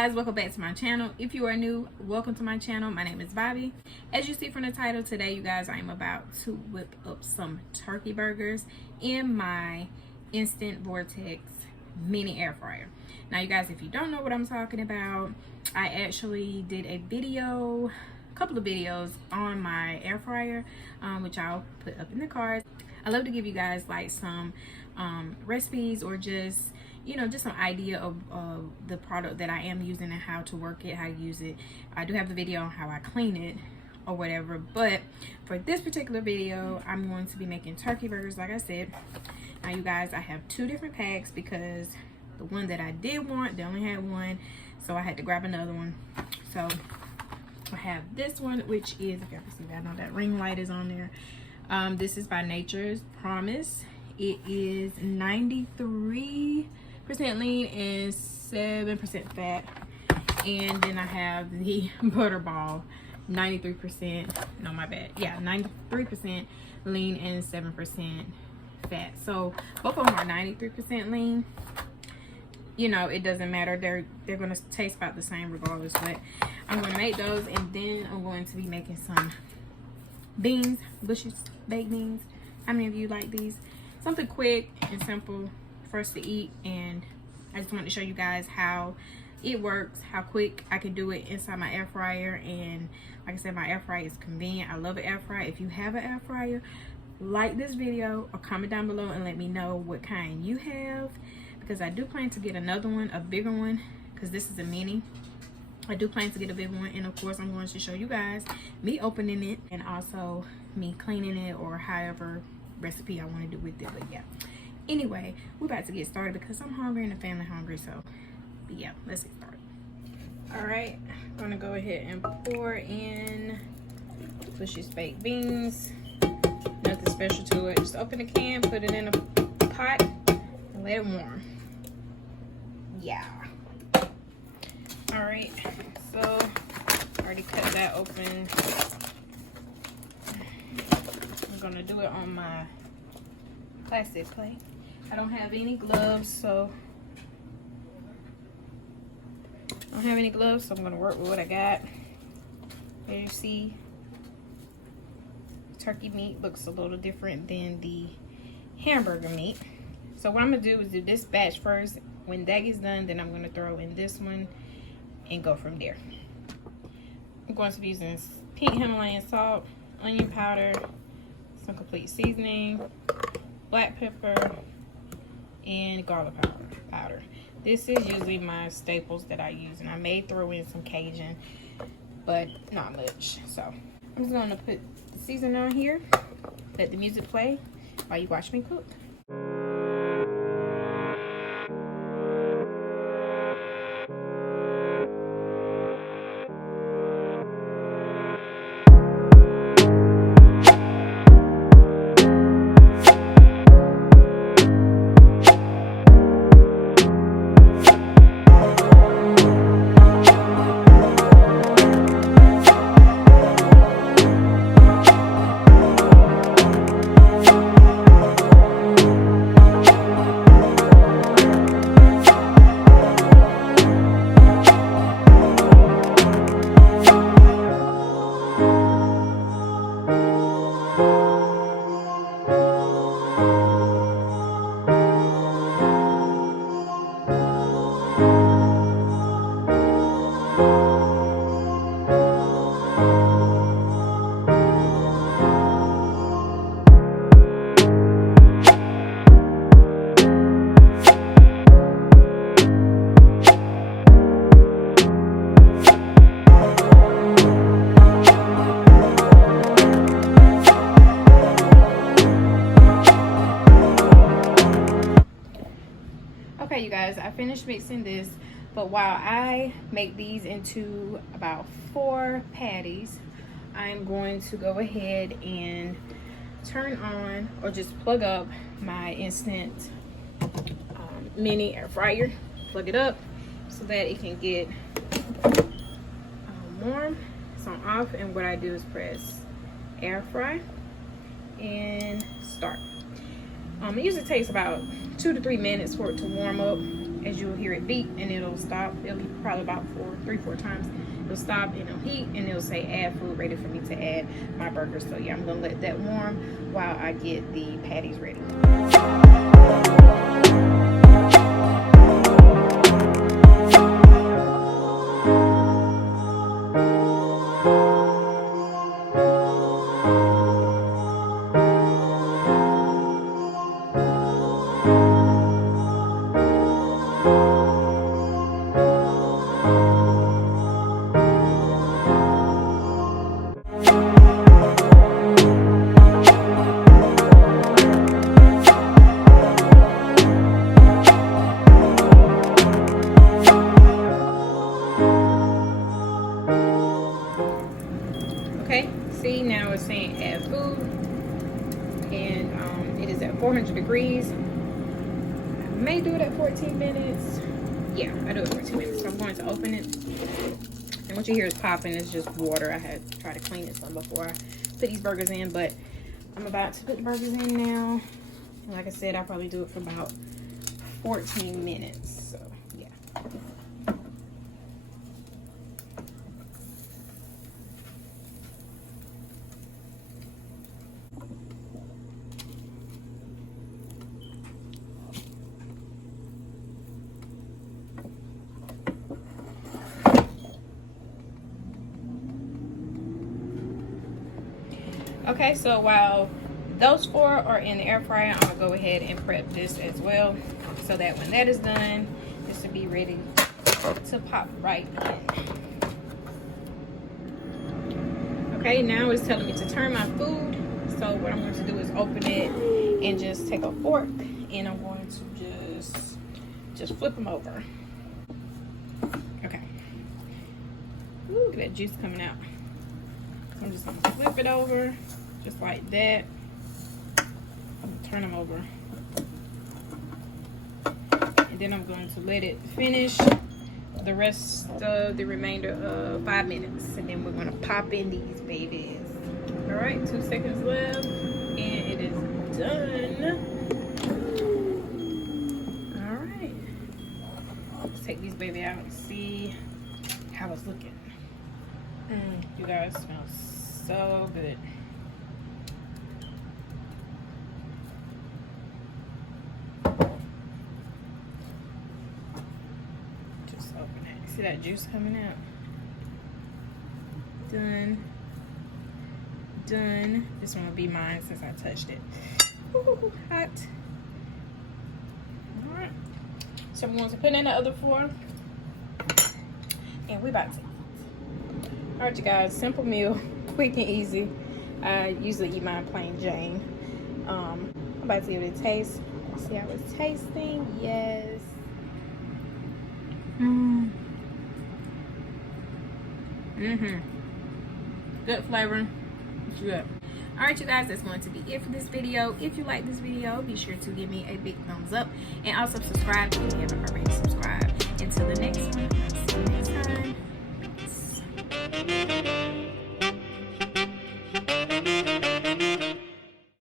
guys, welcome back to my channel. If you are new, welcome to my channel. My name is Bobby. As you see from the title, today you guys, I am about to whip up some turkey burgers in my instant Vortex mini air fryer. Now you guys, if you don't know what I'm talking about, I actually did a couple of videos on my air fryer, which I'll put up in the cards. I love to give you guys like some recipes, or just just some idea of the product that I am using and how to work it, how to use it. I do have the video on how I clean it or whatever, but for this particular video, I'm going to be making turkey burgers, like I said. Now you guys, I have two different packs because the one that I did want, they only had one, so I had to grab another one. So I have this one, which is, if y'all can see that, I know that ring light is on there. This is by Nature's Promise. It is 93% lean and 7% fat. And then I have the Butterball, 93%, no, my bad, yeah, 93% lean and 7% fat. So both of them are 93% lean. It doesn't matter, they're gonna taste about the same regardless. But I'm gonna make those, and then I'm going to be making some beans, Bush's baked beans. How many of you like these? Something quick and simple for us to eat, and I just wanted to show you guys how it works, how quick I can do it inside my air fryer. And like I said, my air fryer is convenient. I love an air fryer. If you have an air fryer, like this video or comment down below and let me know what kind you have, because I do plan to get another one, a bigger one, because this is a mini. I do plan to get a big one, and of course I'm going to show you guys me opening it and also me cleaning it, or however recipe I want to do with it. But yeah, anyway, we're about to get started because I'm hungry and the family hungry. So but yeah, let's get started. All right, I'm gonna go ahead and pour in Bush's baked beans. Nothing special to it, just open the can, put it in a pot and let it warm. Yeah. All right, so I already cut that open. I'm gonna do it on my plastic plate. I don't have any gloves, so I'm gonna work with what I got. As you see, turkey meat looks a little different than the hamburger meat. So what I'm gonna do is do this batch first. When that gets done, then I'm gonna throw in this one and go from there. I'm going to be using pink Himalayan salt, onion powder, some complete seasoning, black pepper, and garlic powder. This is usually my staples that I use, and I may throw in some Cajun, but not much. So I'm just going to put the seasoning on here, let the music play while you watch me cook. Okay, you guys, I finished mixing this, but while I make these into about 4 patties, I'm going to go ahead and turn on, or just plug up, my instant mini air fryer. Plug it up so that it can get warm. So I'm off, and what I do is press air fry and start. It usually takes about 2 to 3 minutes for it to warm up. as you'll hear it beep, and it'll stop. It'll be probably about 3-4 times. It'll stop and it'll heat, and it'll say add food, ready for me to add my burgers. So yeah, I'm gonna let that warm while I get the patties ready. Okay, see, now it's saying add food, and it is at 400 degrees. I may do it at 14 minutes. Yeah, I do it 14 minutes. So I'm going to open it, and what you hear is popping is just water. I had to try to clean it some before I put these burgers in, but I'm about to put the burgers in now. And like I said, I'll probably do it for about 14 minutes. So yeah. Okay, so while those 4 are in the air fryer, I'm gonna go ahead and prep this as well, so that when that is done, this will be ready to pop right in. Okay, now it's telling me to turn my food. So what I'm going to do is open it and just take a fork, and I'm going to just flip them over. Okay. Ooh, look at that juice coming out. I'm just going to flip it over. Just like that. Turn them over. And then I'm going to let it finish the rest of the remainder of 5 minutes. And then we're going to pop in these babies. Alright, 2 seconds left. And it is done. Alright. Let's take these baby out and see how it's looking. You guys, smells so good. See that juice coming out? Done. This one will be mine since I touched it. Ooh, hot. Alright. So I'm going to put in the other 4. And we're about to eat. Alright, you guys. Simple meal. Quick and easy. I usually eat mine plain Jane. I'm about to give it a taste. See how it's tasting. Yes. Good flavor. It's good. Alright, you guys, that's going to be it for this video. If you like this video, be sure to give me a big thumbs up, and also subscribe if you haven't already subscribed. Until the next one, see you next time. Peace.